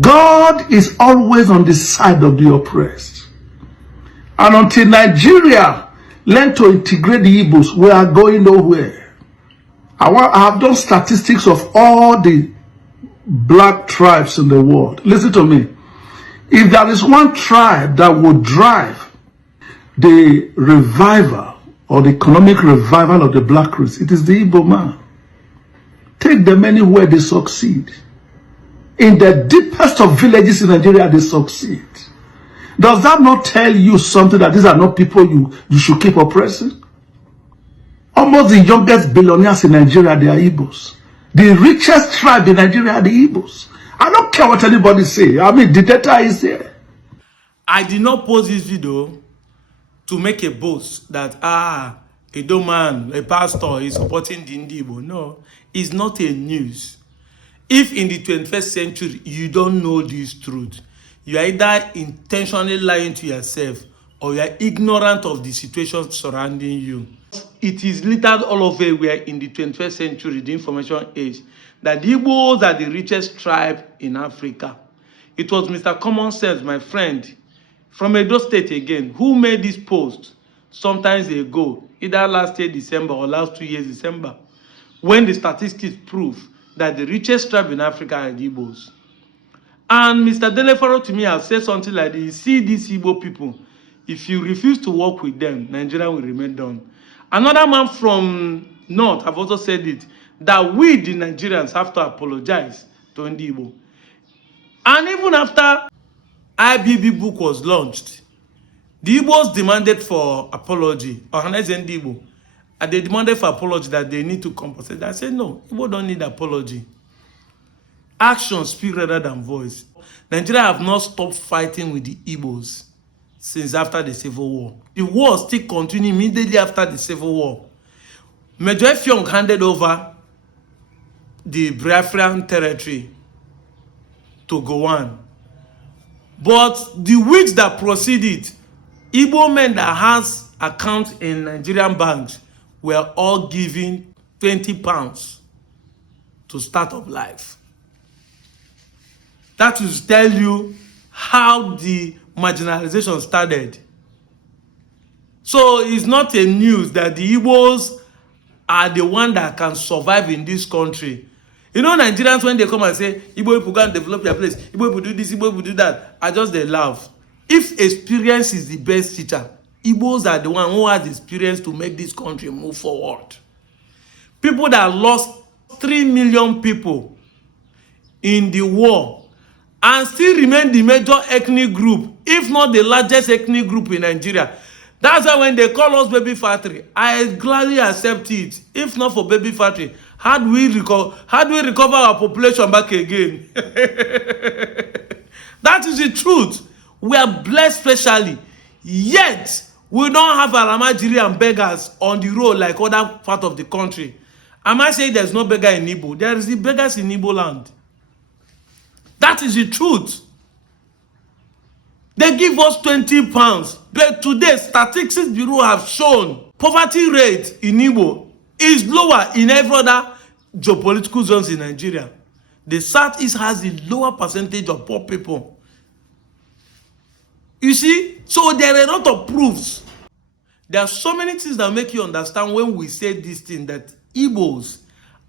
God is always on the side of the oppressed. And until Nigeria learn to integrate the Igbos, we are going nowhere. I have done statistics of all the black tribes in the world. Listen to me. If there is one tribe that would drive the revival or the economic revival of the black race, it is the Igbo man. Take them anywhere, they succeed. In the deepest of villages in Nigeria, they succeed. Does that not tell you something, that these are not people you should keep oppressing? Almost the youngest billionaires in Nigeria, they are Igbos. The richest tribe in Nigeria are the Igbos. I don't care what anybody say. I mean, the data is there. I did not post this video to make a boast that, a man, a pastor is supporting the Igbo. No, it's not a news. If in the 21st century, you don't know this truth, you are either intentionally lying to yourself or you are ignorant of the situation surrounding you. It is littered all over where in the 21st century, the information age, that the Igbos are the richest tribe in Africa. It was Mr. Common Sense, my friend, from Edo State again, who made this post sometimes ago, either last year December or last 2 years December, when the statistics prove that the richest tribe in Africa are the Igbos. And Mr. Delefaro to me has said something like this: see these Igbo people, if you refuse to work with them, Nigeria will remain down. Another man from North have also said it, that we, the Nigerians, have to apologize to Ndi Igbo. And even after IBB book was launched, the Igbos demanded for apology, or Ndi Igbo, and they demanded for apology that they need to compensate. I said, no, Igbo don't need apology. Action speak rather than voice. Nigeria have not stopped fighting with the Igbos since after the Civil War. The war still continued immediately after the Civil War. Major Effiong handed over the Biafran territory to Gowon. But the weeks that proceeded, Igbo men that has accounts in Nigerian banks were all given £20 to start up life. That will tell you how the marginalization started. So it's not a news that the Igbos are the one that can survive in this country. You know, Nigerians, when they come and say, Igbo people can develop your place, Igbo people do this, Igbo people do that, I just they laugh. If experience is the best teacher, Igbos are the one who has experience to make this country move forward. People that lost 3 million people in the war and still remain the major ethnic group, if not the largest ethnic group in Nigeria. That's why when they call us baby factory, I gladly accept it. If not for baby factory, how do we recover our population back again? That is the truth. We are blessed specially, yet we don't have Nigerian beggars on the road like other part of the country. Am I saying there's no beggar in Igbo? There is the beggars in Igbo land. That is the truth. They give us £20. But today, Statistics Bureau have shown poverty rate in Igbo is lower in every other geopolitical zones in Nigeria. The Southeast has a lower percentage of poor people. You see? So there are a lot of proofs. There are so many things that make you understand when we say this thing, that Igbos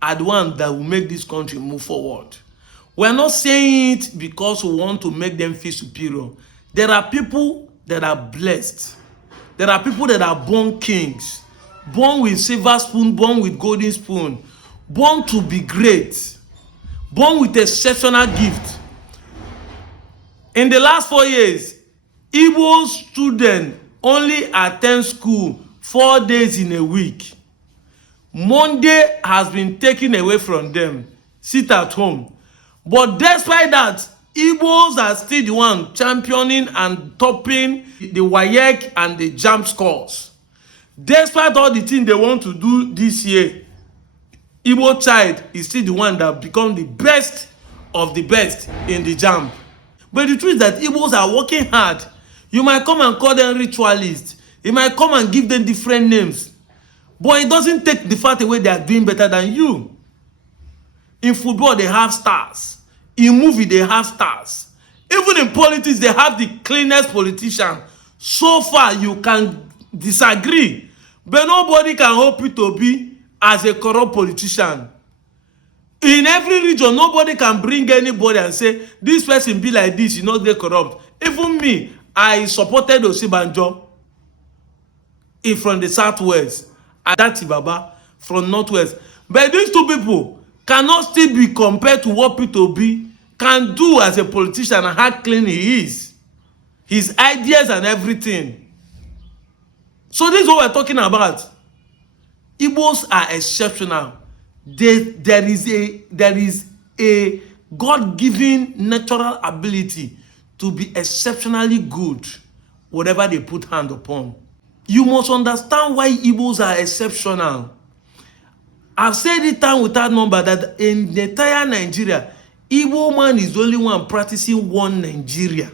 are the ones that will make this country move forward. We're not saying it because we want to make them feel superior. There are people that are blessed. There are people that are born kings, born with silver spoon, born with golden spoon, born to be great, born with exceptional gift. In the last 4 years, Igbo students only attend school 4 days in a week. Monday has been taken away from them. Sit at home. But despite that, Igbos are still the one championing and topping the WAEC and the JAMB scores. Despite all the things they want to do this year, Igbo child is still the one that become the best of the best in the JAMB. But the truth is that Igbos are working hard. You might come and call them ritualists. You might come and give them different names. But it doesn't take the fact away they are doing better than you. In football, they have stars. In movie, they have stars. Even in politics, they have the cleanest politician. So far, you can disagree, but nobody can hope you to be as a corrupt politician. In every region, nobody can bring anybody and say, this person be like this, you know, they corrupt. Even me, I supported Osibanjo from the southwest, and that's Baba from northwest. But these two people cannot still be compared to what Peter Obi can do as a politician and how clean he is. His ideas and everything. So this is what we're talking about. Igbos are exceptional. There is a God-given natural ability to be exceptionally good, whatever they put hand upon. You must understand why Igbos are exceptional. I've said it time without number that in the entire Nigeria, Igbo man is the only one practicing one Nigeria.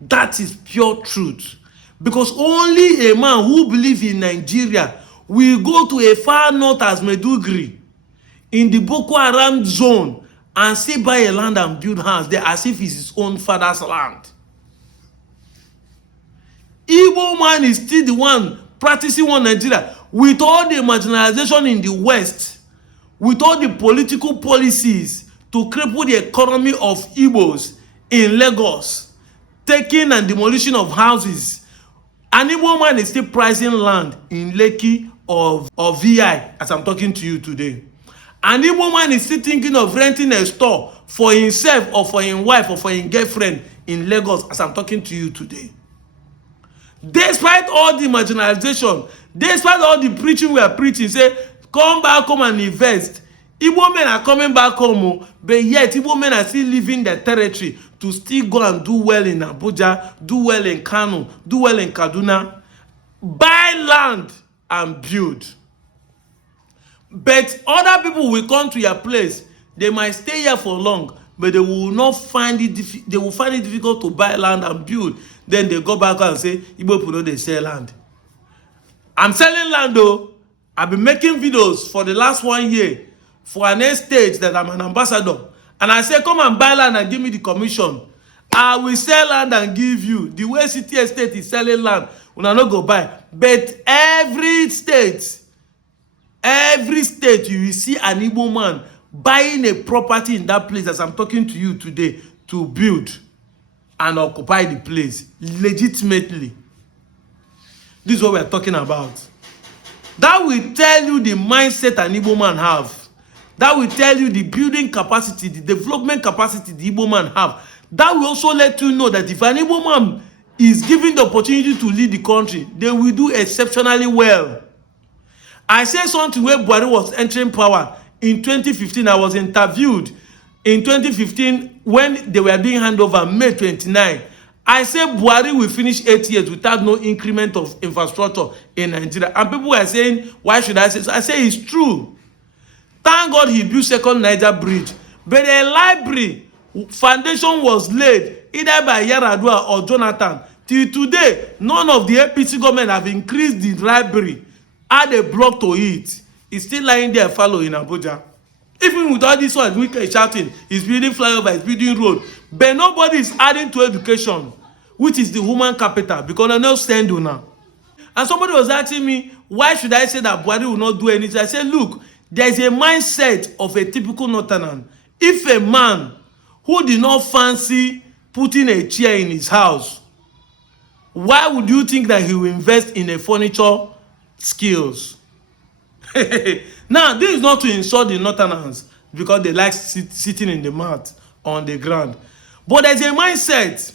That is pure truth. Because only a man who believes in Nigeria will go to a far north as Medugri in the Boko Haram zone and say buy a land and build house there as if it's his own father's land. Igbo man is still the one practicing one Nigeria with all the marginalization in the West, with all the political policies to cripple the economy of Igbos in Lagos, taking and demolition of houses. An Igbo man is still pricing land in Lekki or VI as I'm talking to you today. An Igbo man is still thinking of renting a store for himself or for his wife or for his girlfriend in Lagos as I'm talking to you today. Despite all the marginalization, despite all the preaching we are preaching, say, come back home and invest. Igbo men are coming back home, but yet Igbo men are still leaving their territory to still go and do well in Abuja, do well in Kano, do well in Kaduna, buy land and build. But other people will come to your place. They might stay here for long, but they will not find it. They will find it difficult to buy land and build. Then they go back and say, Igbo people know they sell land. I'm selling land though. I've been making videos for the last 1 year for an estate that I'm an ambassador. And I say, come and buy land and give me the commission. I will sell land and give you. The way city estate is selling land, when I not go buy. But every state you will see an Igbo man buying a property in that place as I'm talking to you today to build and occupy the place legitimately. This is what we're talking about. That will tell you the mindset an Igbo man have. That will tell you the building capacity, the development capacity the Igbo man have. That will also let you know that if an Igbo man is given the opportunity to lead the country, they will do exceptionally well. I said something where Buhari was entering power in 2015. I was interviewed in 2015 when they were doing handover May 29. I said Buhari will finish 8 years without no increment of infrastructure in Nigeria. And people were saying, why should I say so? I say it's true. Thank God he built second Niger bridge. But a library foundation was laid either by Yaradua or Jonathan. Till today, none of the APC government have increased the library, add a block to it. It's still lying there fallow in Abuja. Even with all this one, we can shouting, he's building flyover, he's building road. But nobody is adding to education, which is the human capital, because I know send you now. And somebody was asking me, why should I say that Buhari will not do anything? I said, look, there's a mindset of a typical Northerner. If a man who did not fancy putting a chair in his house, why would you think that he will invest in a furniture skills? Now, this is not to insult the Northerners because they like sitting in the mat on the ground. But there's a mindset.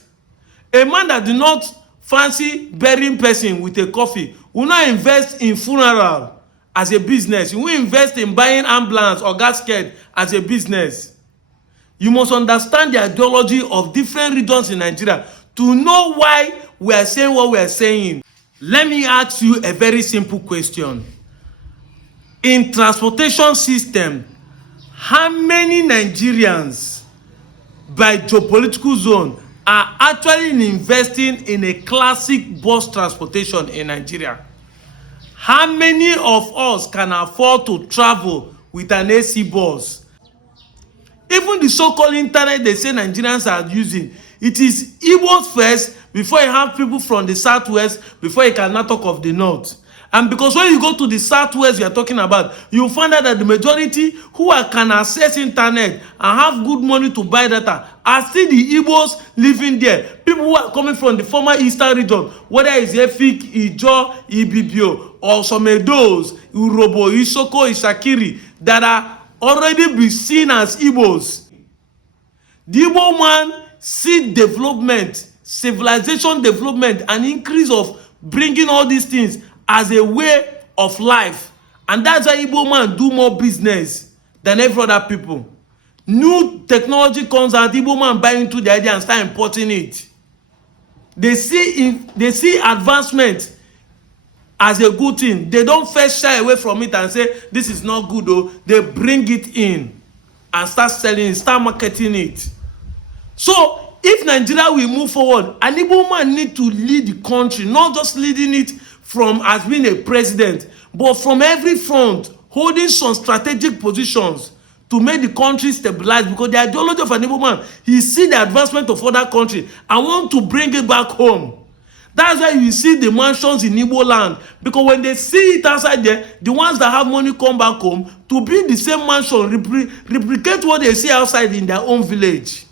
A man that do not fancy burying person with a coffee will not invest in funeral as a business. You will invest in buying ambulance or gasket as a business. You must understand the ideology of different regions in Nigeria to know why we are saying what we are saying. Let me ask you a very simple question. In transportation system, how many Nigerians by geopolitical zone are actually investing in a classic bus transportation in Nigeria? How many of us can afford to travel with an AC bus? Even the so-called internet they say Nigerians are using, it is Igbos first before you have people from the southwest, before you can now talk of the north. And because when you go to the southwest you are talking about, you find out that the majority who can access internet and have good money to buy data are still the Igbos living there. People who are coming from the former eastern region, whether it's Efik, Ijo, Ibibio, or some Edos, Urobo, Isoko, Isakiri, that are already be seen as Igbos. The Igbo man see development, civilization development, and increase of bringing all these things as a way of life, and that's why Igbo man do more business than every other people. New technology comes out, Igbo man buy into the idea and start importing it. They see advancement as a good thing. They don't first shy away from it and say this is not good. Though they bring it in and start selling it, start marketing it. So if Nigeria will move forward, an Igbo man need to lead the country, not just leading it from as being a president, but from every front, holding some strategic positions to make the country stabilize. Because the ideology of an Igbo man, he see the advancement of other countries and want to bring it back home. That's why you see the mansions in Igbo land, because when they see it outside there, the ones that have money come back home to build the same mansion, replicate what they see outside in their own village.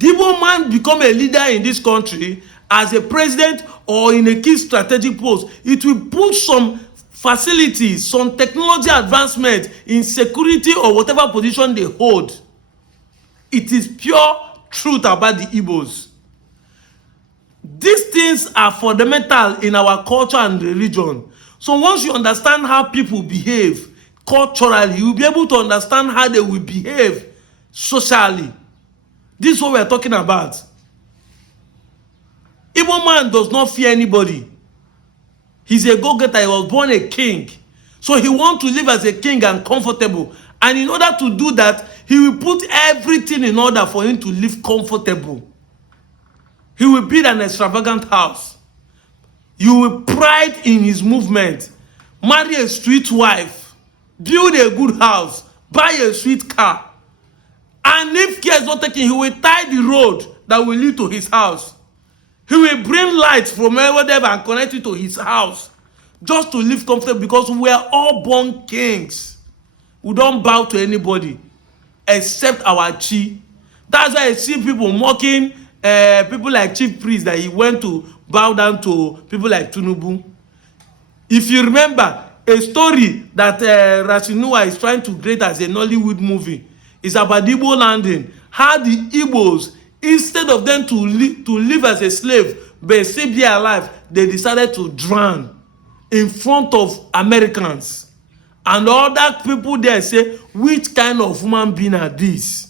The Igbo man become a leader in this country as a president or in a key strategic post. It will put some facilities, some technology advancement in security or whatever position they hold. It is pure truth about the Igbos. These things are fundamental in our culture and religion. So once you understand how people behave culturally, you'll be able to understand how they will behave socially. This is what we are talking about. Igbo man does not fear anybody. He's a go-getter. He was born a king. So he wants to live as a king and comfortable. And in order to do that, he will put everything in order for him to live comfortable. He will build an extravagant house. You will pride in his movement. Marry a sweet wife. Build a good house. Buy a sweet car. And if care is not taken, he will tie the road that will lead to his house. He will bring light from wherever and connect it to his house. Just to live comfortable, because we are all born kings. We don't bow to anybody except our chi. That's why I see people mocking people like Chief Priest, that he went to bow down to people like Tinubu. If you remember, a story that Rashinua is trying to create as a Nollywood movie is about the Igbo landing. How the Igbos, instead of them to live as a slave but still be alive, they decided to drown in front of Americans. And other people there say, which kind of human being are these?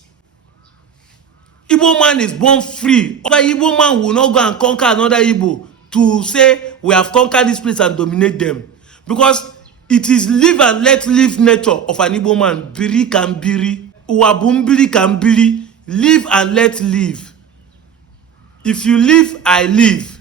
Igbo man is born free. Other Igbo man will not go and conquer another Igbo to say we have conquered this place and dominate them. Because it is live and let live nature of an Igbo man. Biri can biri. Uwabumbiri can biri. Live and let live. If you live, I live.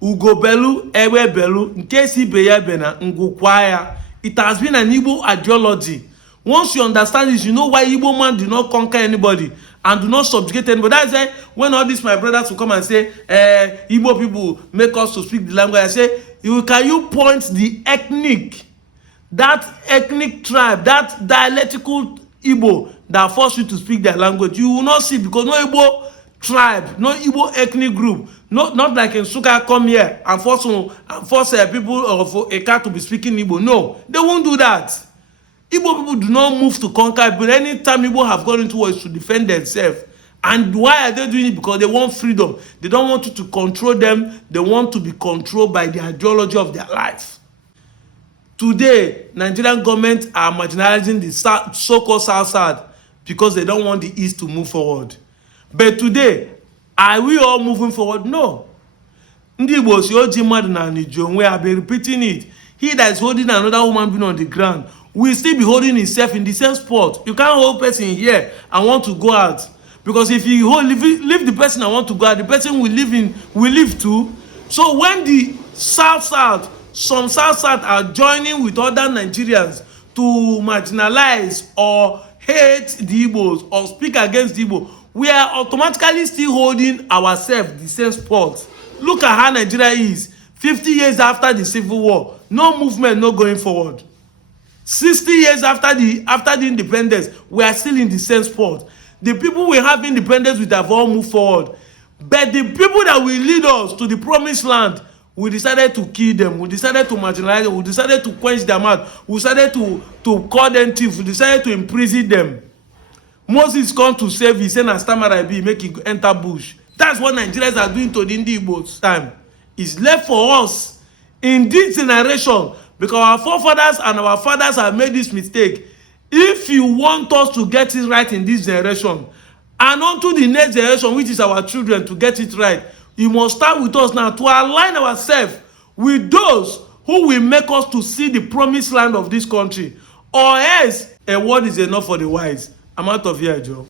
Ugo belu, ewe belu, nkesi beye bena, ngukwaya. It has been an Igbo ideology. Once you understand this, you know why Igbo man do not conquer anybody and do not subjugate anybody. That's why when all these my brothers will come and say, Igbo people make us to speak the language, I say, can you point the that ethnic tribe, that dialectical Igbo that force you to speak their language? You will not see, because no Igbo tribe, no Igbo ethnic group, not like in Suka come here and force people of a car to be speaking Igbo. No, they won't do that. Igbo people do not move to conquer, but anytime Igbo have gone into war, it's to defend themselves. And why are they doing it? Because they want freedom. They don't want you to control them. They want to be controlled by the ideology of their life. Today, Nigerian government are marginalizing the so-called South because they don't want the East to move forward. But today, are we all moving forward? No. Ndi Igbo si oji mmadụ na Nigerian, we have been repeating it. He that is holding another human being on the ground will still be holding himself in the same spot. You can't hold person here and want to go out. Because if you leave the person and want to go out, the person will leave too. So when the some South are joining with other Nigerians to marginalize or hate the Igbos or speak against the Igbo, we are automatically still holding ourselves the same spot. Look at how Nigeria is 50 years after the Civil War. No movement, no going forward. 60 years after the independence, we are still in the same spot. The people we have independence with have all moved forward. But the people that will lead us to the promised land, we decided to kill them. We decided to marginalize them. We decided to quench their mouth. We decided to call them thieves. We decided to imprison them. Moses come to save his son and Stamarabi, make it enter bush. That's what Nigerians are doing to the Igbos time. It's left for us in this generation, because our forefathers and our fathers have made this mistake. If you want us to get it right in this generation, and onto the next generation, which is our children, to get it right, you must start with us now to align ourselves with those who will make us to see the promised land of this country. Or else, a word is enough for the wise. I'm out of here, Joe.